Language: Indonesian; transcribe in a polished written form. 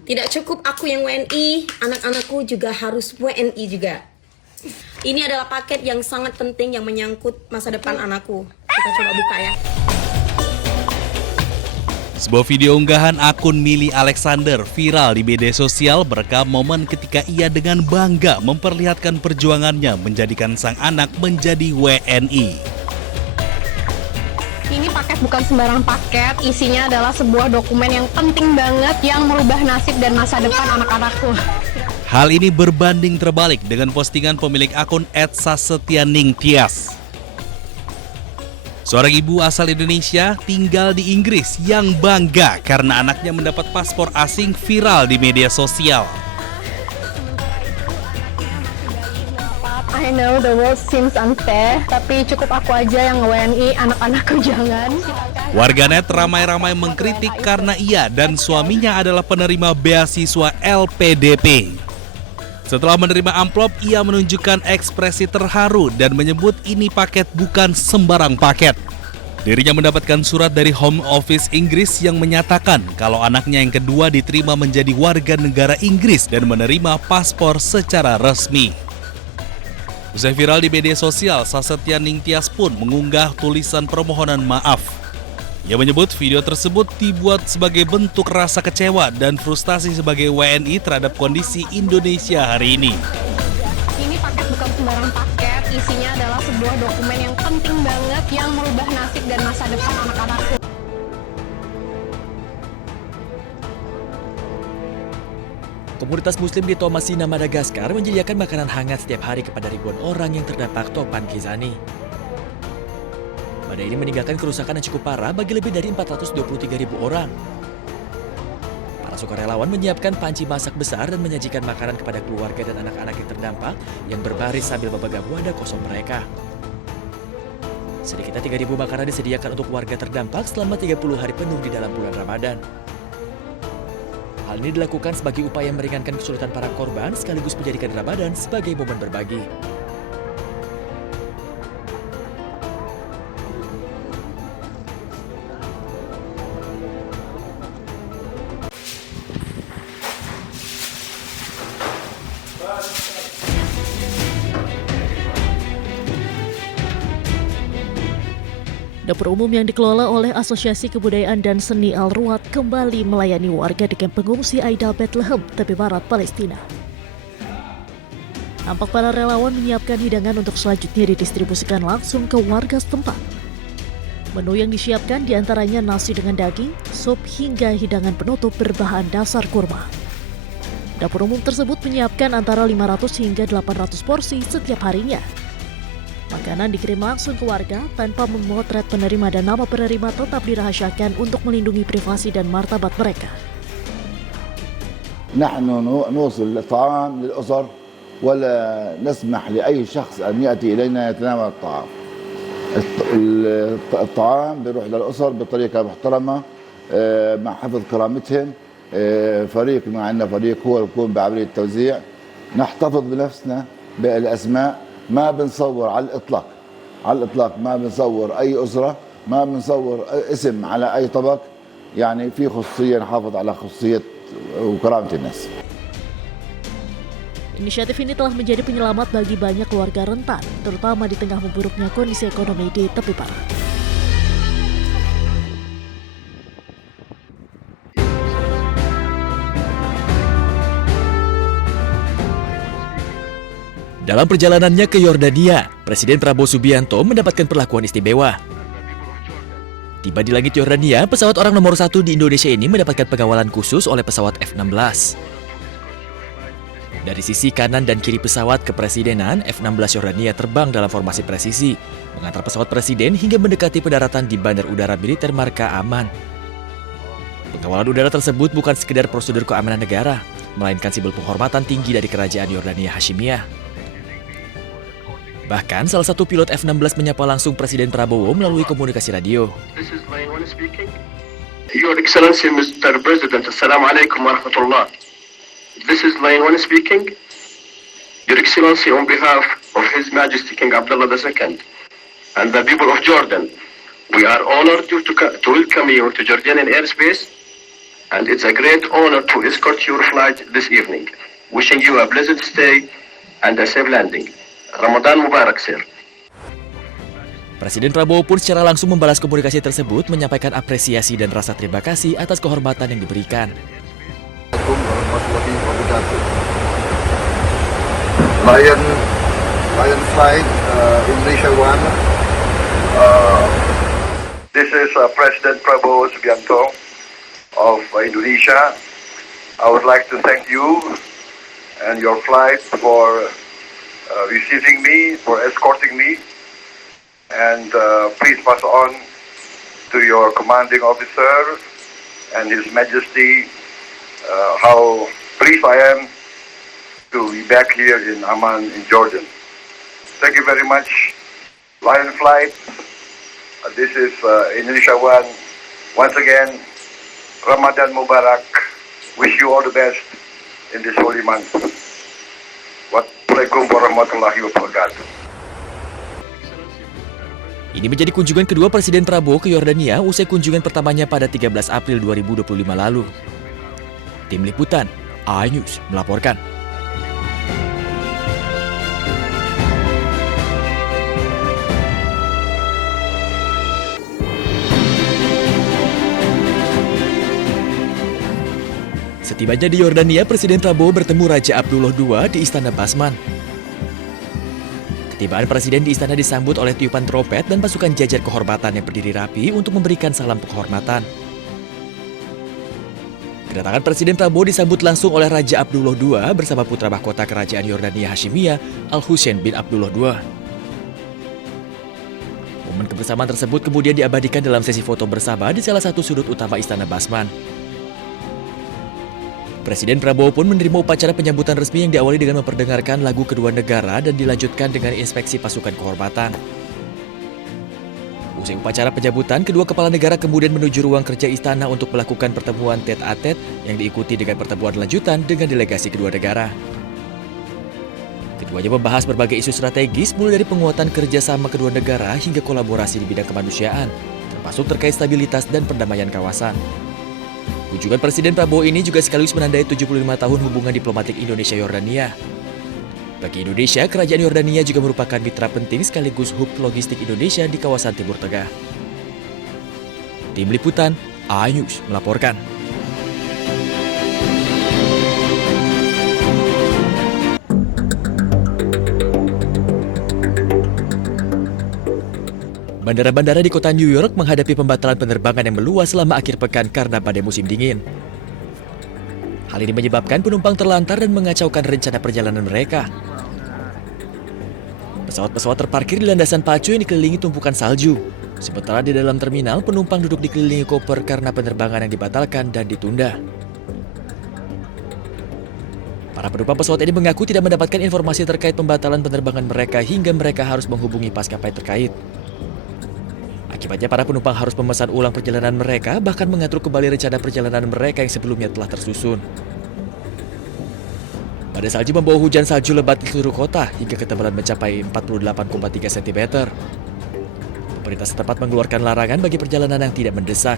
Tidak cukup aku yang WNI, anak-anakku juga harus WNI juga. Ini adalah paket yang sangat penting yang menyangkut masa depan anakku. Kita coba buka ya. Sebuah video unggahan akun Mili Alexander viral di media sosial merekam momen ketika ia dengan bangga memperlihatkan perjuangannya menjadikan sang anak menjadi WNI. Ini paket bukan sembarang paket, isinya adalah sebuah dokumen yang penting banget yang merubah nasib dan masa depan anak-anakku. Hal ini berbanding terbalik dengan postingan pemilik akun @sasetyaningtyas. Seorang ibu asal Indonesia tinggal di Inggris yang bangga karena anaknya mendapat paspor asing viral di media sosial. I know the world seems unfair, tapi cukup aku aja yang WNI, anak-anakku jangan. Warganet ramai-ramai mengkritik karena ia dan suaminya adalah penerima beasiswa LPDP. Setelah menerima amplop, ia menunjukkan ekspresi terharu dan menyebut ini paket bukan sembarang paket. Dirinya mendapatkan surat dari Home Office Inggris yang menyatakan kalau anaknya yang kedua diterima menjadi warga negara Inggris dan menerima paspor secara resmi. Usai viral di media sosial, Sasetyaningtyas pun mengunggah tulisan permohonan maaf. Ia menyebut video tersebut dibuat sebagai bentuk rasa kecewa dan frustasi sebagai WNI terhadap kondisi Indonesia hari ini. Ini paket bukan sembarang paket, isinya adalah sebuah dokumen yang penting banget yang merubah nasib dan masa depan anak-anakku. Komunitas Muslim di Toamasina, Madagaskar menyediakan makanan hangat setiap hari kepada ribuan orang yang terdampak Topan Kizani. Badai ini meninggalkan kerusakan yang cukup parah bagi lebih dari 423.000 orang. Para sukarelawan menyiapkan panci masak besar dan menyajikan makanan kepada keluarga dan anak-anak yang terdampak yang berbaris sambil memegang wadah kosong mereka. Sedikitnya 3.000 makanan disediakan untuk warga terdampak selama 30 hari penuh di dalam bulan Ramadan. Hal ini dilakukan sebagai upaya meringankan kesulitan para korban sekaligus menjadikan Ramadan sebagai momen berbagi. Dapur umum yang dikelola oleh Asosiasi Kebudayaan dan Seni Al-Ruwad kembali melayani warga di kamp pengungsi Aida Bethlehem, tepi barat Palestina. Nampak para relawan menyiapkan hidangan untuk selanjutnya didistribusikan langsung ke warga setempat. Menu yang disiapkan diantaranya nasi dengan daging, sup hingga hidangan penutup berbahan dasar kurma. Dapur umum tersebut menyiapkan antara 500 hingga 800 porsi setiap harinya. Makanan dikirim langsung ke warga tanpa memotret penerima dan nama penerima tetap dirahasiakan untuk melindungi privasi dan martabat mereka. نحن نوصل الطعام للأسر ولا نسمح لأي شخص أن يأتي إلينا يتناول الطعام. الطعام بيروح للأسر بطريقة محترمة مع حفظ كرامتهم. فريق معنا فريق هو يقوم بعملية التوزيع. نحتفظ بنفسنا بالأسماء. ما بنصور على الإطلاق ما بنصور أي أسرة، ما بنصور اسم على أي طبق، يعني في خصوصية نحافظ على خصوصية وكرامة الناس. Inisiatif ini telah menjadi penyelamat bagi banyak keluarga rentan, terutama di tengah memburuknya kondisi ekonomi di tepi barat. Dalam perjalanannya ke Yordania, Presiden Prabowo Subianto mendapatkan perlakuan istimewa. Tiba di langit Yordania, pesawat orang nomor 1 di Indonesia ini mendapatkan pengawalan khusus oleh pesawat F-16. Dari sisi kanan dan kiri pesawat kepresidenan, F-16 Yordania terbang dalam formasi presisi, mengantar pesawat presiden hingga mendekati pendaratan di Bandar Udara Militer Marka Aman. Pengawalan udara tersebut bukan sekedar prosedur keamanan negara, melainkan simbol penghormatan tinggi dari kerajaan Yordania Hashimiyah. Bahkan salah satu pilot F-16 menyapa langsung Presiden Prabowo melalui komunikasi radio. This is line 1 speaking. Your Excellency Mr. President, Assalamualaikum warahmatullah. This is line 1 speaking. Your Excellency, on behalf of His Majesty King Abdullah II and the people of Jordan, we are honored to welcome you to Jordanian airspace and it's a great honor to escort your flight this evening. Wishing you a pleasant stay and a safe landing. Ramadan Mubarak, sir. Presiden Prabowo pun secara langsung membalas komunikasi tersebut, menyampaikan apresiasi dan rasa terima kasih atas kehormatan yang diberikan. Lion Flight Indonesia One. This is President Prabowo Subianto of Indonesia. I would like to thank you and your flight for receiving me, for escorting me. And please pass on to your commanding officer and His Majesty how pleased I am to be back here in Amman in Jordan. Thank you very much. Lion Flight, this is Indonesia One. Once again, Ramadan Mubarak. Wish you all the best in this holy month. Wassalamualaikum warahmatullahi wabarakatuh. Ini menjadi kunjungan kedua Presiden Prabowo ke Yordania usai kunjungan pertamanya pada 13 April 2025 lalu. Tim Liputan, iNews melaporkan. Setibanya di Yordania, Presiden Prabowo bertemu Raja Abdullah II di Istana Basman. Ketibaan Presiden di istana disambut oleh tiupan trompet dan pasukan jajar kehormatan yang berdiri rapi untuk memberikan salam penghormatan. Kedatangan Presiden Prabowo disambut langsung oleh Raja Abdullah II bersama putra mahkota Kerajaan Yordania Hashimiyah, Al-Husain bin Abdullah II. Momen kebersamaan tersebut kemudian diabadikan dalam sesi foto bersama di salah satu sudut utama Istana Basman. Presiden Prabowo pun menerima upacara penyambutan resmi yang diawali dengan memperdengarkan lagu kedua negara dan dilanjutkan dengan inspeksi pasukan kehormatan. Usai upacara penyambutan, kedua kepala negara kemudian menuju ruang kerja istana untuk melakukan pertemuan tete-a-tete yang diikuti dengan pertemuan lanjutan dengan delegasi kedua negara. Keduanya membahas berbagai isu strategis mulai dari penguatan kerjasama kedua negara hingga kolaborasi di bidang kemanusiaan, termasuk terkait stabilitas dan perdamaian kawasan. Kunjungan Presiden Prabowo ini juga sekaligus menandai 75 tahun hubungan diplomatik Indonesia-Yordania. Bagi Indonesia, Kerajaan Yordania juga merupakan mitra penting sekaligus hub logistik Indonesia di kawasan Timur Tengah. Tim Liputan, iNews melaporkan. Bandara-bandara di kota New York menghadapi pembatalan penerbangan yang meluas selama akhir pekan karena badai musim dingin. Hal ini menyebabkan penumpang terlantar dan mengacaukan rencana perjalanan mereka. Pesawat-pesawat terparkir di landasan pacu yang dikelilingi tumpukan salju. Sementara di dalam terminal, penumpang duduk dikelilingi koper karena penerbangan yang dibatalkan dan ditunda. Para penumpang pesawat ini mengaku tidak mendapatkan informasi terkait pembatalan penerbangan mereka hingga mereka harus menghubungi maskapai terkait. Akibatnya para penumpang harus memesan ulang perjalanan mereka, bahkan mengatur kembali rencana perjalanan mereka yang sebelumnya telah tersusun. Badai salju membawa hujan salju lebat di seluruh kota hingga ketebalan mencapai 48,3 cm. Pemerintah setempat mengeluarkan larangan bagi perjalanan yang tidak mendesak.